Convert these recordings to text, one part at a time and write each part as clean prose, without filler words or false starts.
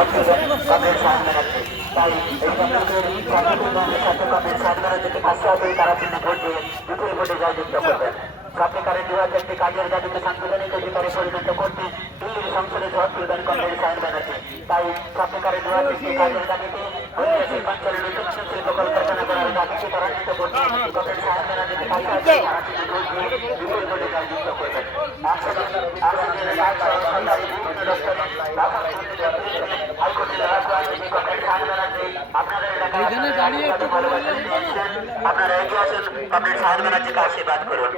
Comrade সাহেব ব্যানার্জি। তাই এই কমরেডের সাথে কমরেড সাহেব ব্যানার্জিকে কাছে হবে তারা কিন্তু ভোট দিয়ে বিপুল ভোটে জয়যুক্ত করবেন। সত্যিকারের বিভাগ একটি কাজের দাবিকে সাংবিধানিক অধিকারে পরিণত করতে দিল্লির সংসদে ঝড় তুলবেন কমরেড সাহেব ব্যানার্জি। তাই সত্যিকারের বিভাগ একটি কাজের দাবিতে হলদিয়া শিল্পাঞ্চলের নতুন শিল্প কলকারখানা করার দাবিকে ত্বরান্বিত করতে কমরেড সাহেব ব্যানার্জিকে কাছে হবে তারা কিন্তু ভোট দিয়ে বিপুল ভোটে জয়যুক্ত করবেন। আপনারা এগিয়ে আসুন, কমরেড সাহেব ব্যানার্জিকে আশীর্বাদ করুন।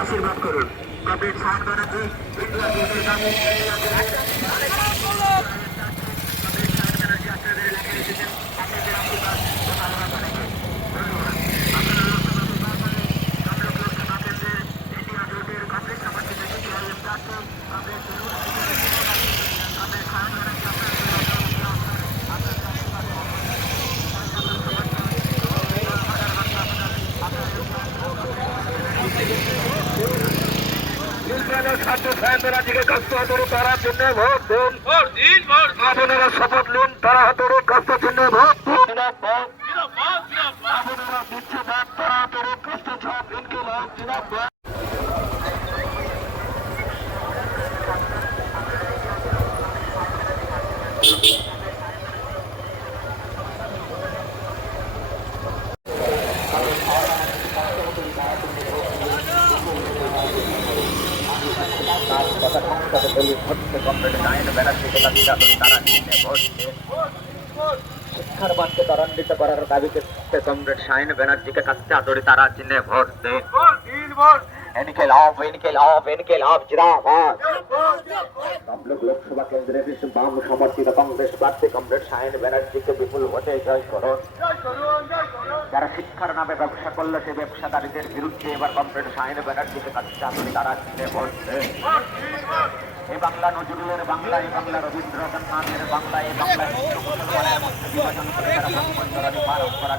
আশীর্বাদ করুন কমরেড সাহেব ব্যানার্জি ইন্ডিয়া গেটের কাছে আপনাদের এলাকায় এসেছেন। আপনাদের আশীর্বাদ ও ভালোবাসা রেখে ধন্যবাদ। আপনারা লোকসভা লোকসভা কেন্দ্রের ইন্ডিয়া জোটের কংগ্রেস সমর্থিত সিপিআইএম প্রার্থী কংগ্রেস কমরেড সাহেব ব্যানার্জি ছাত্র সাহেব ব্যানার্জিকে কাস্ত হাতরে তারা চিহ্ন ভোট দিন। আপনারা শপথ নিন, তারা হাতরে কাস্ত চিহ্ন ভোট দিন। আপনারা দিচ্ছে ভোট, তারা হাতরে কাস্ত ছাপ ইনকিলাব জিন্দাবাদ। শিক্ষার মানকে ত্বরান্বিত করার দাবিতে কমরেড শাহিন ব্যানার্জিকে কাছে আদরে তারা চিহ্নে ভোট দেন। ইনকিলাব ইনকিলাব ইনকিলাব জিন্দাবাদ। তমলুক লোকসভা কেন্দ্রের বাম সমর্থিত কংগ্রেস প্রার্থী কমরেড শাহিন ব্যানার্জিকে বিপুল ভোটে জয় করুন। যারা শিক্ষার নামে ব্যবসা করলো সেই ব্যবসাদারীদের বিরুদ্ধে এবার কমরেড শাহিন ব্যানার্জিকে কাছে আদরে তারা চিহ্নে ভোট দেন। এই বাংলা নজরুলের বাংলা, এই বাংলা রবীন্দ্রনাথের বাংলা, এই বাংলা হিন্দু মুসলমানের মধ্যে বিভাজন করে তারা পালন করা